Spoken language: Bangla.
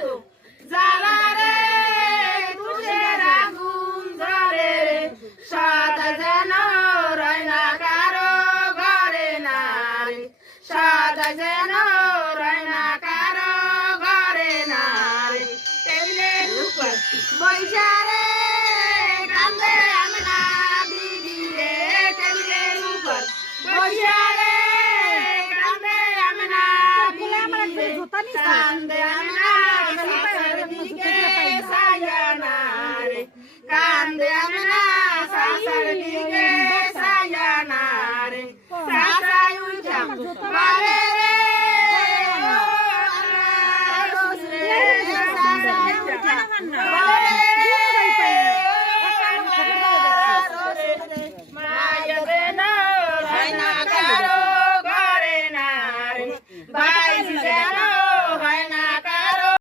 তো জ্বালা রে তুষের আগুন জ্বলে রে সাদা যেন রয় না কারো ঘরে না রে সাদা যেন রয় না কারো ঘরে না রে টেবিলের উপর বৈশা রে কান্দে আমনা বিবি রে টেবিলের উপর বৈশা রে কান্দে আমনা বিবি রে কান্দে আমনা সাসার দিকে সায়ানা রে কান্দে আমনা সাসার দিকে সায়ানা রে সাসাই উঠা বালে রে ও আল্লাহ রসুল রে সাসাই উঠা